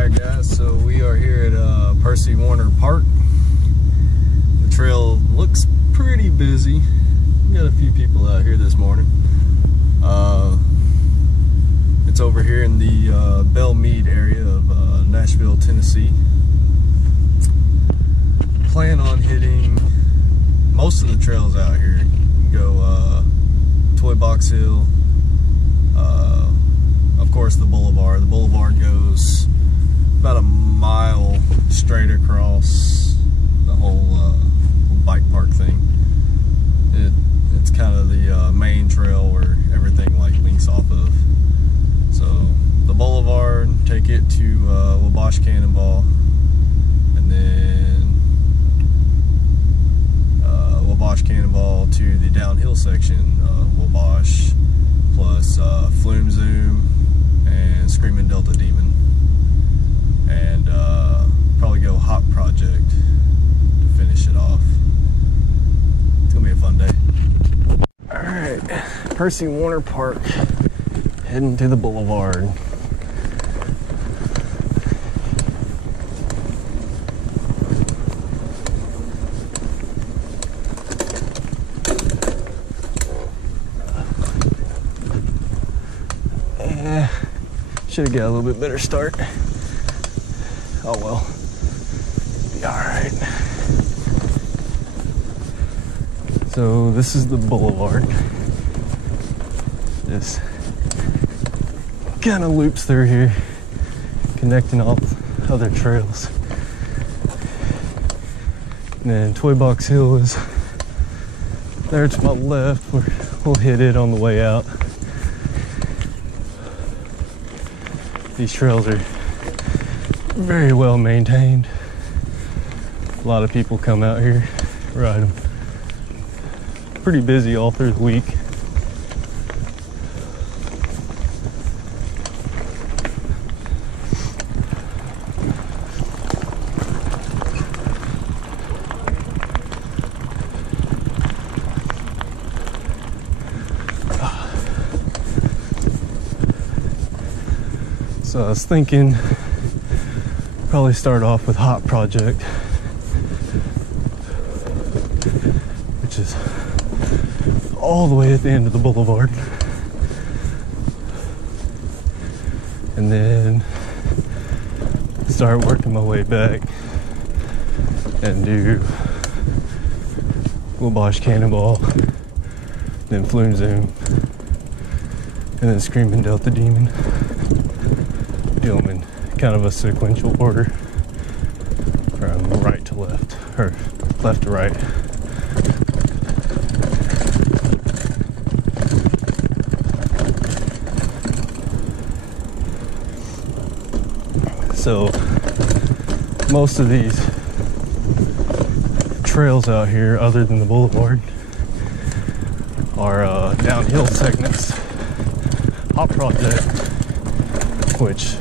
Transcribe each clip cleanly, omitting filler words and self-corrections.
Alright guys, so we are here at Percy Warner Park. The trail looks pretty busy. We got a few people out here this morning. It's over here in the Belle Meade area of Nashville, Tennessee. Plan on hitting most of the trails out here. You can go Toybox Hill, of course the Boulevard. The Boulevard goes about a mile straight across the whole bike park thing. It's kind of the main trail where everything like links off of. So the Boulevard, take it to Wabash, Cannonball, and then Wabash, Cannonball to the downhill section of Wabash, plus Flume, and Screaming Delta Demon, and probably go Hot Project to finish it off. It's gonna be a fun day. Alright, Percy Warner Park, heading to the Boulevard. Should have got a little bit better start. Oh well, be alright. So this is the Boulevard. Just kind of loops through here, connecting all the other trails. And then Toybox Hill is there to my left. We'll hit it on the way out. These trails are very well maintained. A lot of people come out here, ride them. Pretty busy all through the week. So I was thinking probably start off with Hot Project, which is all the way at the end of the Boulevard, and then start working my way back and do Wabash, Cannonball, then Flume, and then Screaming Delta Demon. Do them in kind of a sequential order, from right to left, or left to right. So most of these trails out here, other than the Boulevard, are downhill segments. Hot Project, which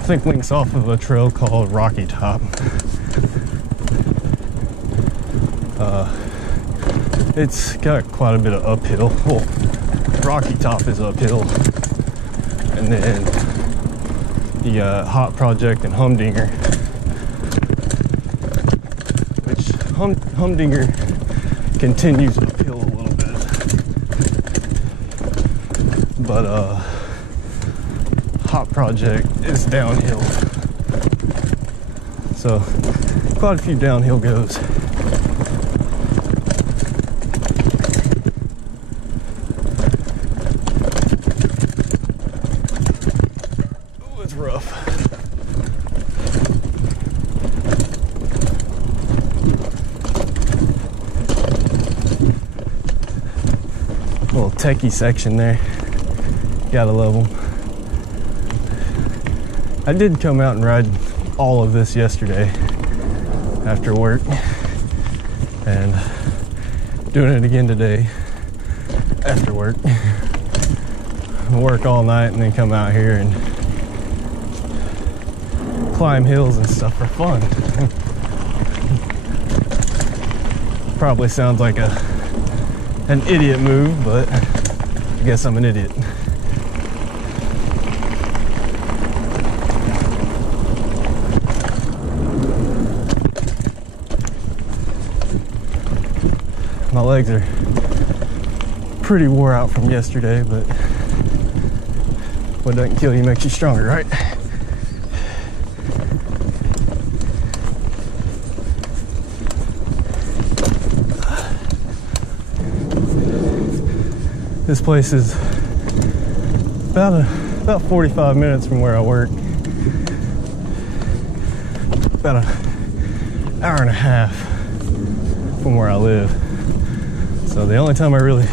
I think links off of a trail called Rocky Top. It's got quite a bit of uphill. Well, Rocky Top is uphill, and then the Hot Project and Humdinger, which Humdinger continues uphill a little bit, but Hot Project is downhill. So quite a few downhill goes. Ooh, it's rough. Little techie section there. Gotta love them. I did come out and ride all of this yesterday after work, and doing it again today after work. Work all night and then come out here and climb hills and stuff for fun. Probably sounds like an idiot move, but I guess I'm an idiot. My legs are pretty wore out from yesterday, but what doesn't kill you makes you stronger, right? This place is about 45 minutes from where I work. About an hour and a half from where I live. So the only time I really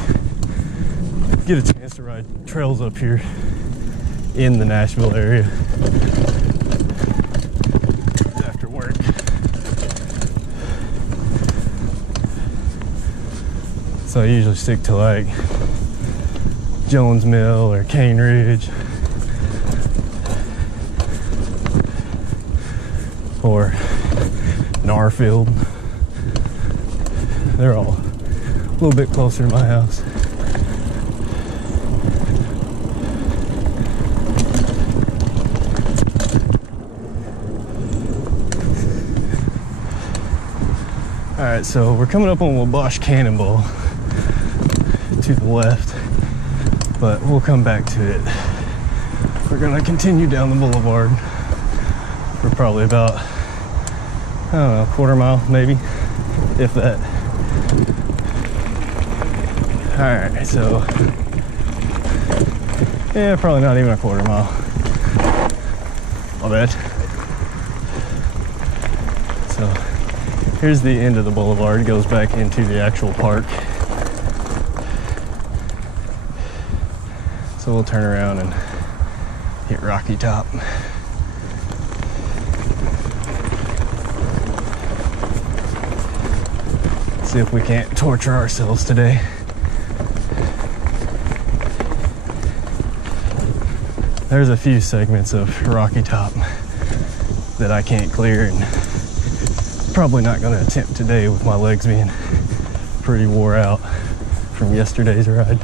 get a chance to ride trails up here in the Nashville area is after work. So I usually stick to like Jones Mill or Cane Ridge or Narfield. They're all a little bit closer to my house. Alright, so we're coming up on Wabash Cannonball to the left, but we'll come back to it. We're gonna continue down the boulevard for probably about, I don't know, a quarter mile maybe, if that. Alright, so yeah, probably not even a quarter mile. I'll bet. So here's the end of the boulevard. It goes back into the actual park. So we'll turn around and hit Rocky Top. See if we can't torture ourselves today. There's a few segments of Rocky Top that I can't clear, and probably not going to attempt today with my legs being pretty wore out from yesterday's ride.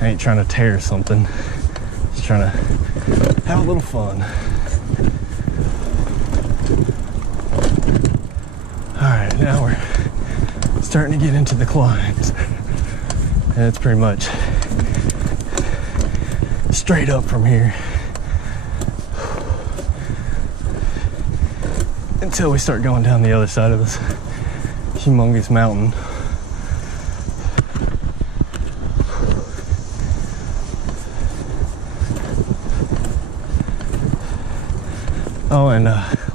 I ain't trying to tear something, just trying to have a little fun. Alright, now we're starting to get into the climbs, and it's pretty much straight up from here until we start going down the other side of this humongous mountain. Oh, and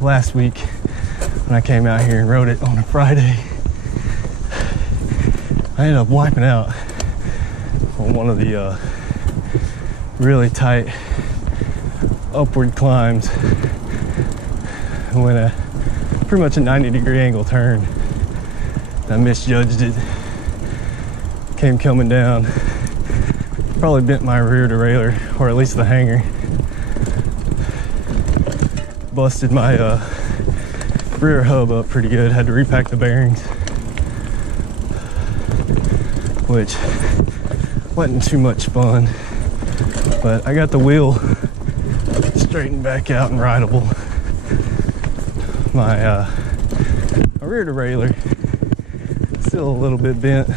last week when I came out here and rode it on a Friday, I ended up wiping out on one of the really tight upward climbs. When pretty much a 90-degree angle turn, I misjudged it, came coming down, probably bent my rear derailleur, or at least the hanger, busted my rear hub up pretty good, had to repack the bearings, which wasn't too much fun, but I got the wheel straightened back out and rideable. My rear derailleur still a little bit bent.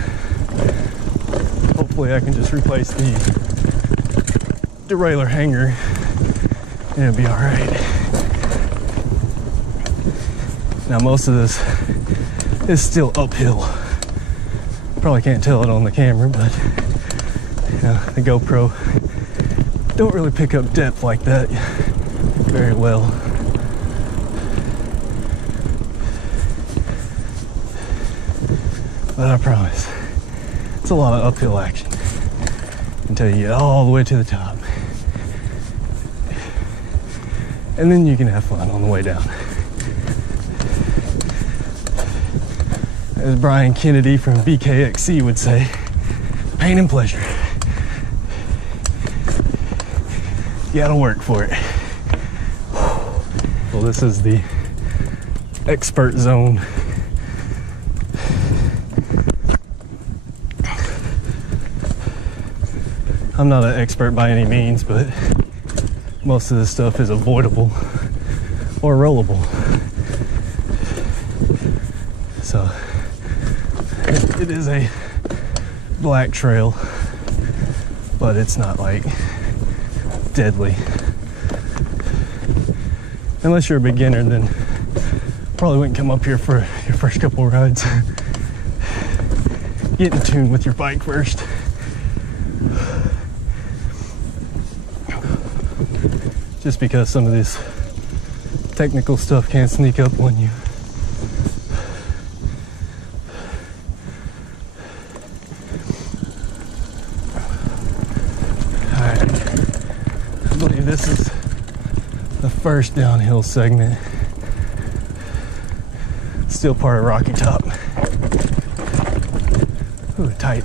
Hopefully I can just replace the derailleur hanger and it'll be all right. Now most of this is still uphill. Probably can't tell it on the camera, but you know, the GoPro don't really pick up depth like that very well. But I promise, it's a lot of uphill action until you get all the way to the top. And then you can have fun on the way down. As Brian Kennedy from BKXC would say, pain and pleasure. You gotta work for it. Well, this is the expert zone. I'm not an expert by any means, but most of this stuff is avoidable or rollable. So It is a black trail, but it's not like deadly. Unless you're a beginner, then probably wouldn't come up here for your first couple rides. Get in tune with your bike first. Just because some of this technical stuff can sneak up on you. I believe this is the first downhill segment. Still part of Rocky Top. Ooh, tight.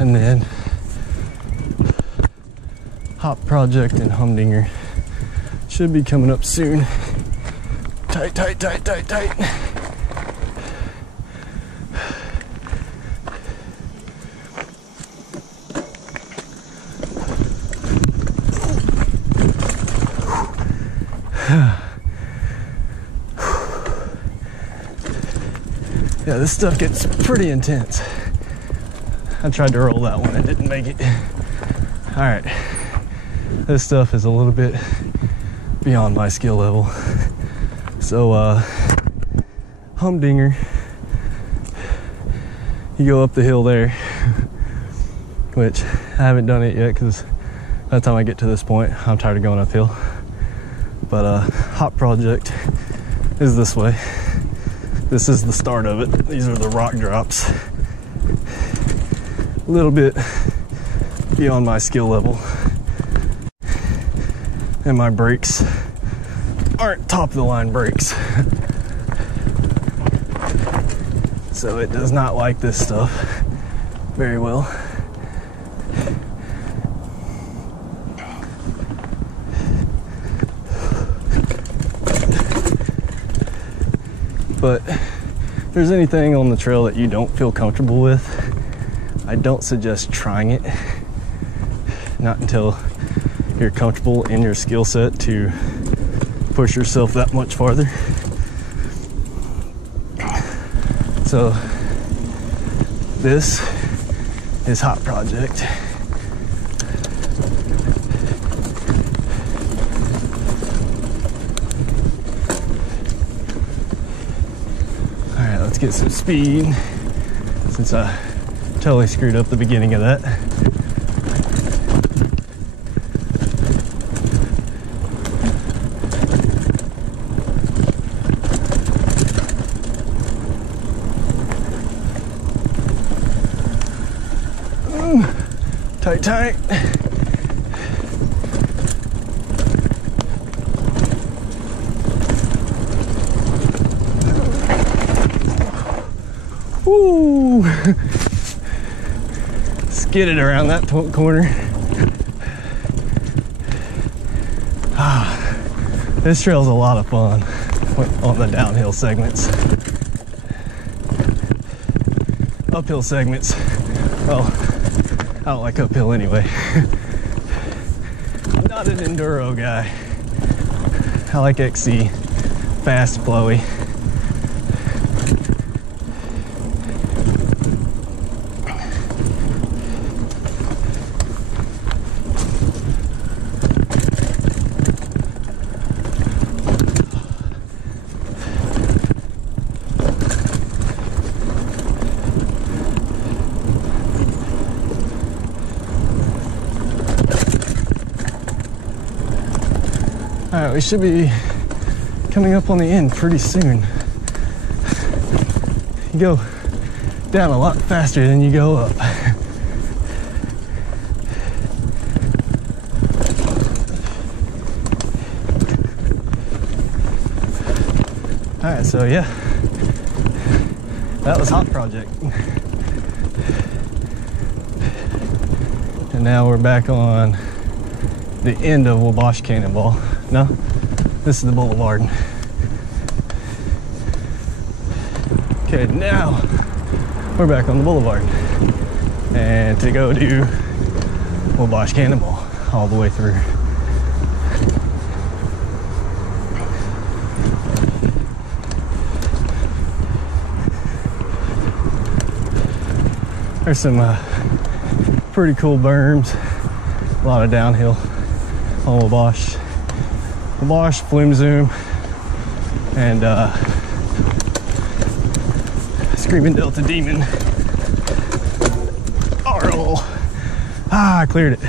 And then Hop Project and Humdinger should be coming up soon. Tight, tight, tight, tight, tight. Yeah, this stuff gets pretty intense. I tried to roll that one, I didn't make it. All right, this stuff is a little bit beyond my skill level. So, Humdinger, you go up the hill there, which I haven't done it yet because by the time I get to this point, I'm tired of going uphill. But Hop Project is this way. This is the start of it. These are the rock drops. A little bit beyond my skill level. And my brakes aren't top of the line brakes. So it does not like this stuff very well. But if there's anything on the trail that you don't feel comfortable with, I don't suggest trying it. Not until you're comfortable in your skill set to push yourself that much farther. So this is Hop Project. Let's get some speed, since I totally screwed up the beginning of that. Tight, tight. Woo! Skidded around that corner. This trail's a lot of fun on the downhill segments. Uphill segments, well, I don't like uphill anyway. I'm not an enduro guy. I like XC, fast, flowy. All right, we should be coming up on the end pretty soon. You go down a lot faster than you go up. All right, so yeah, that was Hop Project. And now we're back on the end of Wabash Cannonball. No, this is the Boulevard. Okay, now we're back on the Boulevard. And to go to Wabash Cannonball all the way through. There's some pretty cool berms, a lot of downhill on Wabash, Flume Zoom, and Screaming Delta Demon. RL. I cleared it.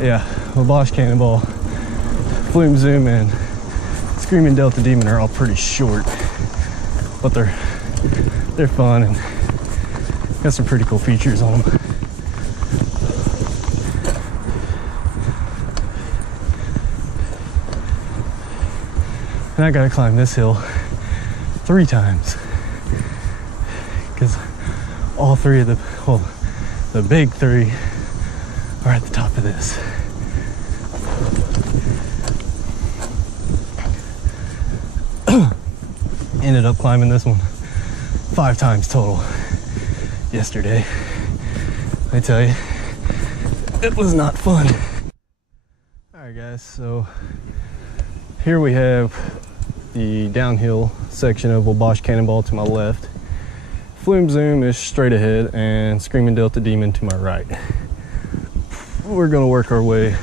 Yeah, Wabash Cannonball, Flume Zoom, and Screaming Delta Demon are all pretty short, but they're fun and got some pretty cool features on them. And I gotta climb this hill 3 times because all 3 of the big 3 are at the top of this. Ended up climbing this one 5 times total yesterday. I tell you, it was not fun. All right, guys, so here we have the downhill section of Wabash Cannonball to my left. Flume Zoom is straight ahead, and Screaming Delta Demon to my right. We're gonna work our way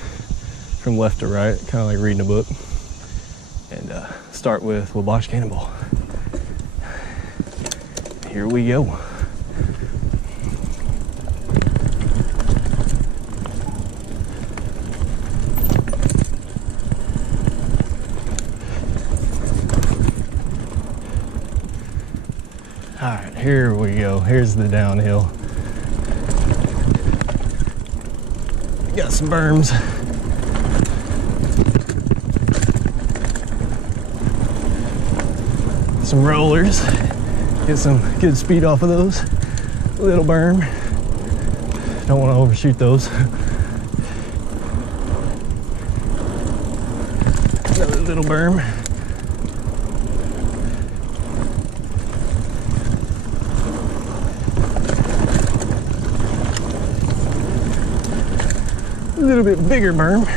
from left to right, kind of like reading a book, and start with Wabash Cannonball. Here we go. All right, here we go. Here's the downhill. Got some berms. Some rollers. Get some good speed off of those. Little berm. Don't want to overshoot those. Another little berm. A little bit bigger berm.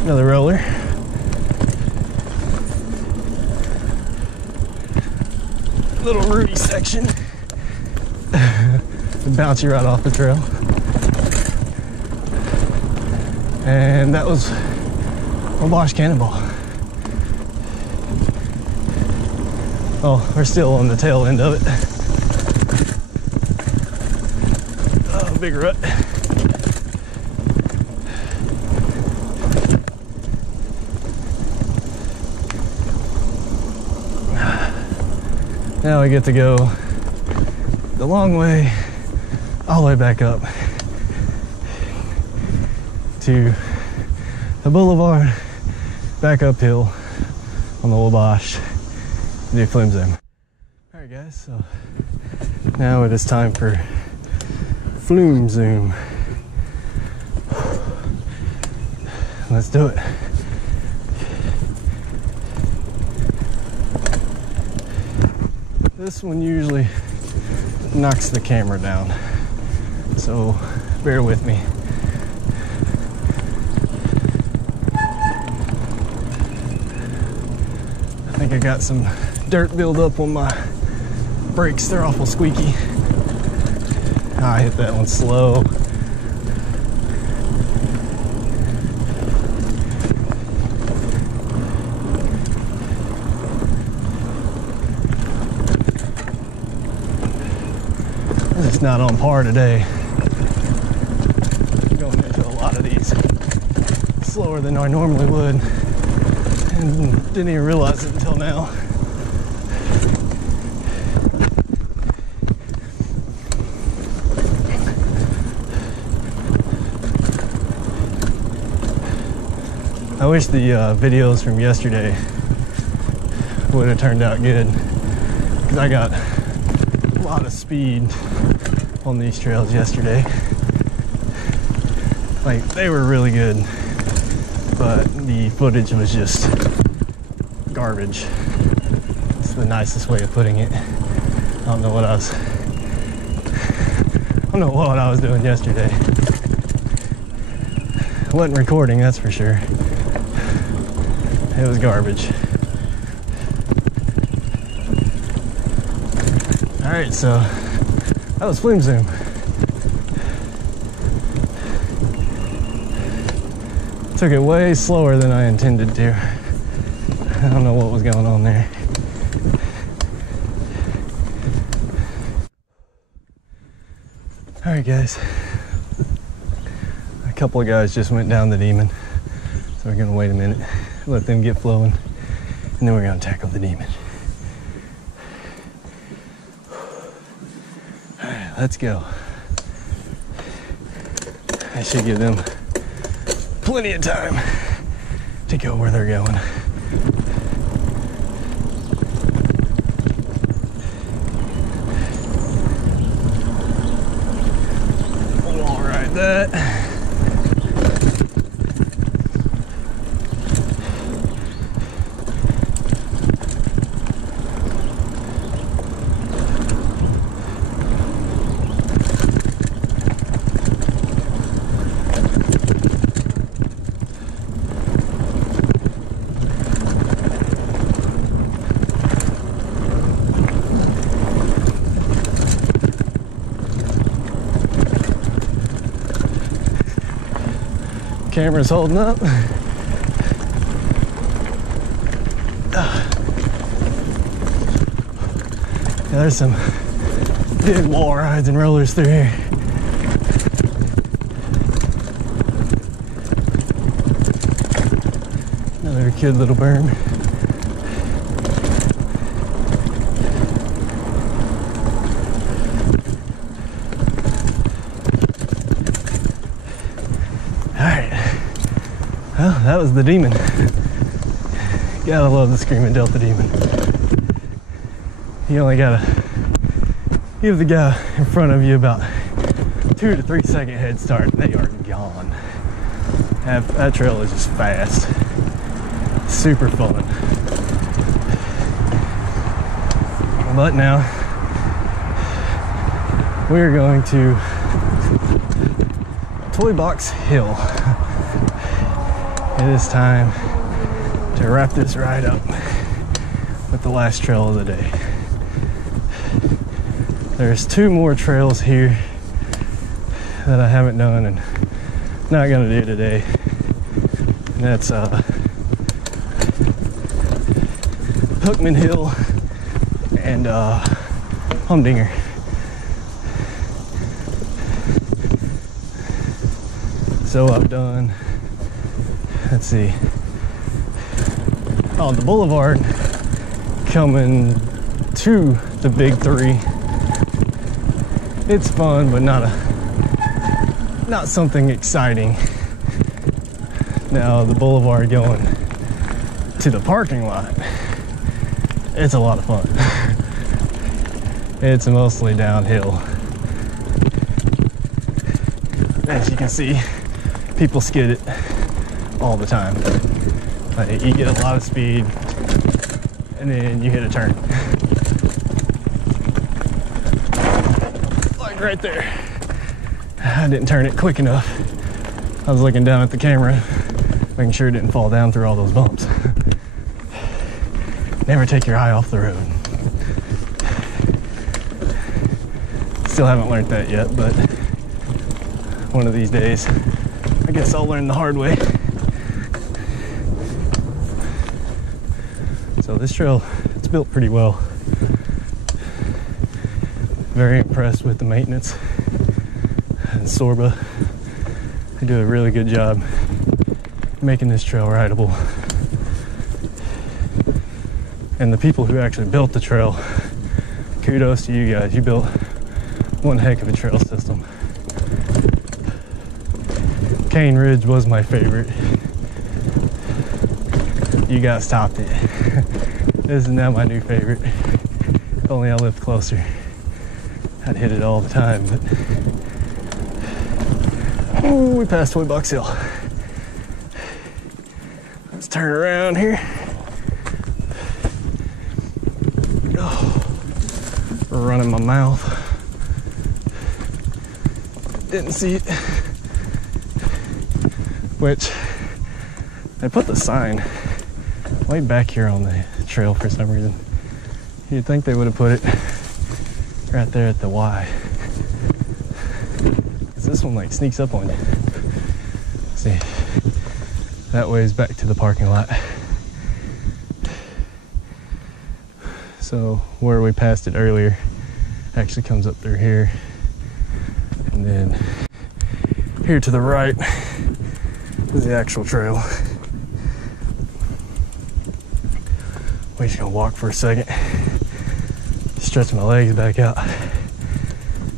Another roller. Little rooty section. Bounce you right off the trail. And that was Wabash Cannonball. Oh, we're still on the tail end of it. Oh, big rut. Now we get to go the long way, all the way back up to the Boulevard, back uphill on the Wabash, do Flume Zoom. All right, guys, so now it is time for Flume Zoom. Let's do it. This one usually knocks the camera down, so bear with me. I think I got some dirt buildup on my brakes. They're awful squeaky. I hit that one slow. It's not on par today. Going into a lot of these slower than I normally would, and didn't even realize it until now. I wish the videos from yesterday would have turned out good, because I got lot of speed on these trails yesterday. Like, they were really good, but the footage was just garbage. It's the nicest way of putting it. I don't know what I was doing yesterday. I wasn't recording, that's for sure. It was garbage. Alright, so that was Flume Zoom. Took it way slower than I intended to. I don't know what was going on there. Alright guys, a couple of guys just went down the demon, so we're gonna wait a minute, let them get flowing, and then we're gonna tackle the demon. Alright, let's go. I should give them plenty of time to go where they're going. That. Camera's holding up. Yeah, there's some big wall rides and rollers through here. Another cute little berm. Well, that was the demon. Gotta love the Screaming Delta Demon. You only gotta give the guy in front of you about 2 to 3 second head start. They are gone. That trail is just fast. Super fun. But now we're going to Toybox Hill. It is time to wrap this ride up with the last trail of the day. There's 2 more trails here that I haven't done and not gonna do today. And that's Hookman Hill and Humdinger. So I've done, let's see, on the Boulevard coming to the big 3. It's fun, but not something exciting. Now the Boulevard going to the parking lot, it's a lot of fun. It's mostly downhill. As you can see, people skid it all the time. Like, you get a lot of speed and then you hit a turn. Like right there. I didn't turn it quick enough. I was looking down at the camera, making sure it didn't fall down through all those bumps. Never take your eye off the road. Still haven't learned that yet, but one of these days, I guess I'll learn the hard way. So this trail, it's built pretty well. Very impressed with the maintenance and Sorba. They do a really good job making this trail rideable. And the people who actually built the trail, kudos to you guys. You built one heck of a trail system. Cane Ridge was my favorite. You guys topped it. This is now my new favorite. If only I lived closer. I'd hit it all the time, but oh, we passed Toybox Hill. Let's turn around here. Oh, running my mouth. Didn't see it. Which, they put the sign way back here on the trail for some reason. You'd think they would have put it right there at the Y. Because this one like sneaks up on you. See, that way is back to the parking lot. So where we passed it earlier actually comes up through here. And then here to the right is the actual trail. We're just gonna walk for a second. Stretch my legs back out.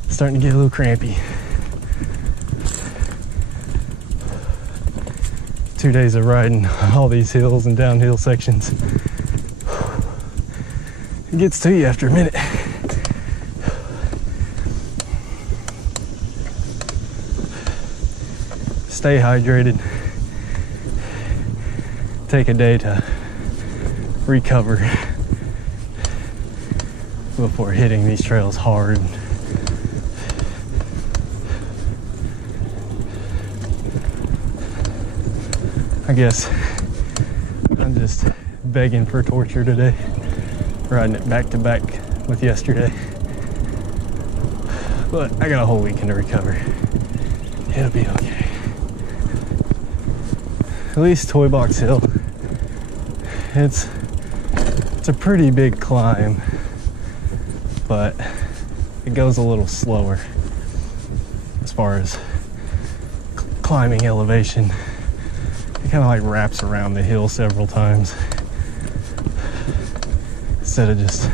Starting to get a little crampy. 2 days of riding all these hills and downhill sections. It gets to you after a minute. Stay hydrated. Take a day to recover before hitting these trails hard. I guess I'm just begging for torture today, riding it back to back with yesterday. But I got a whole weekend to recover. It'll be okay. At least Toybox Hill, it's a pretty big climb, but it goes a little slower as far as climbing elevation. It kind of like wraps around the hill several times instead of just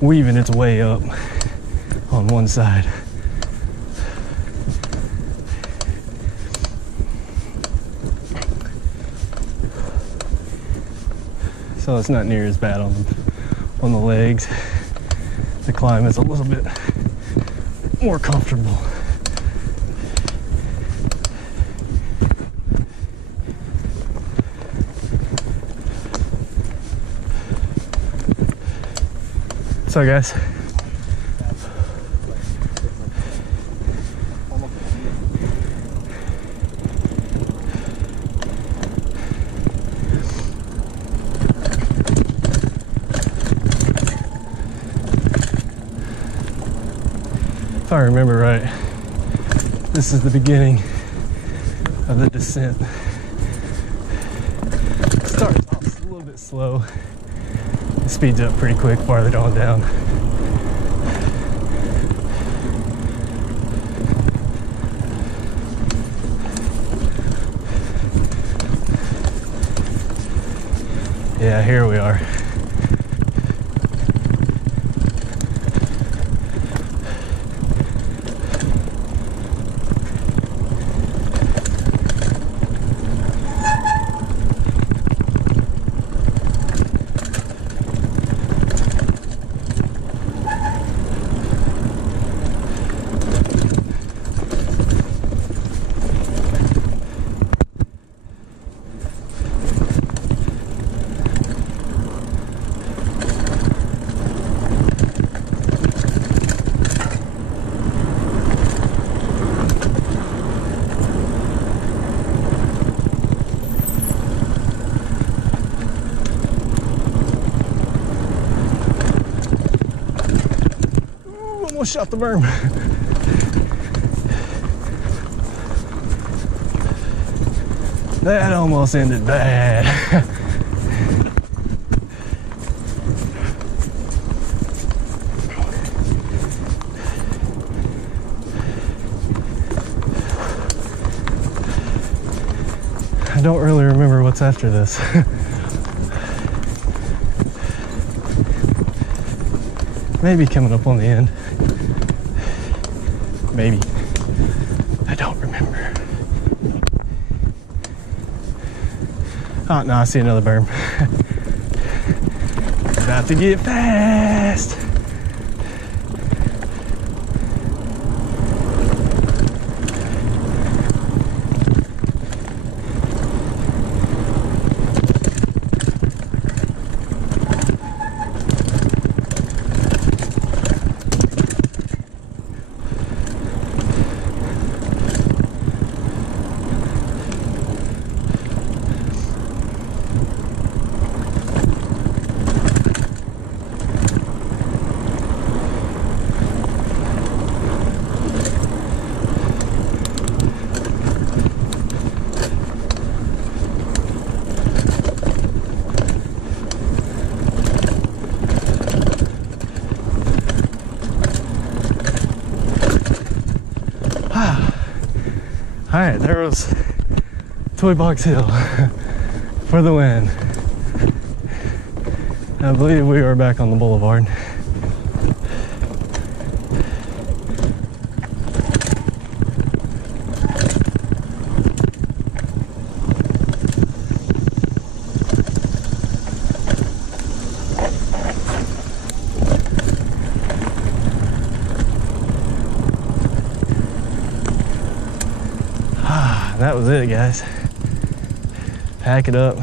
weaving its way up on one side. So it's not near as bad on the legs. The climb is a little bit more comfortable. So guys, if I remember right, this is the beginning of the descent. It starts off a little bit slow. It speeds up pretty quick farther on down. Yeah, here we are. Almost shot the berm. That almost ended bad. I don't really remember what's after this. Maybe coming up on the end. Maybe. I don't remember. Oh, no, I see another berm. About to get fast. Alright, there was Toybox Hill for the win. I believe we are back on the boulevard. That was it, guys. Pack it up.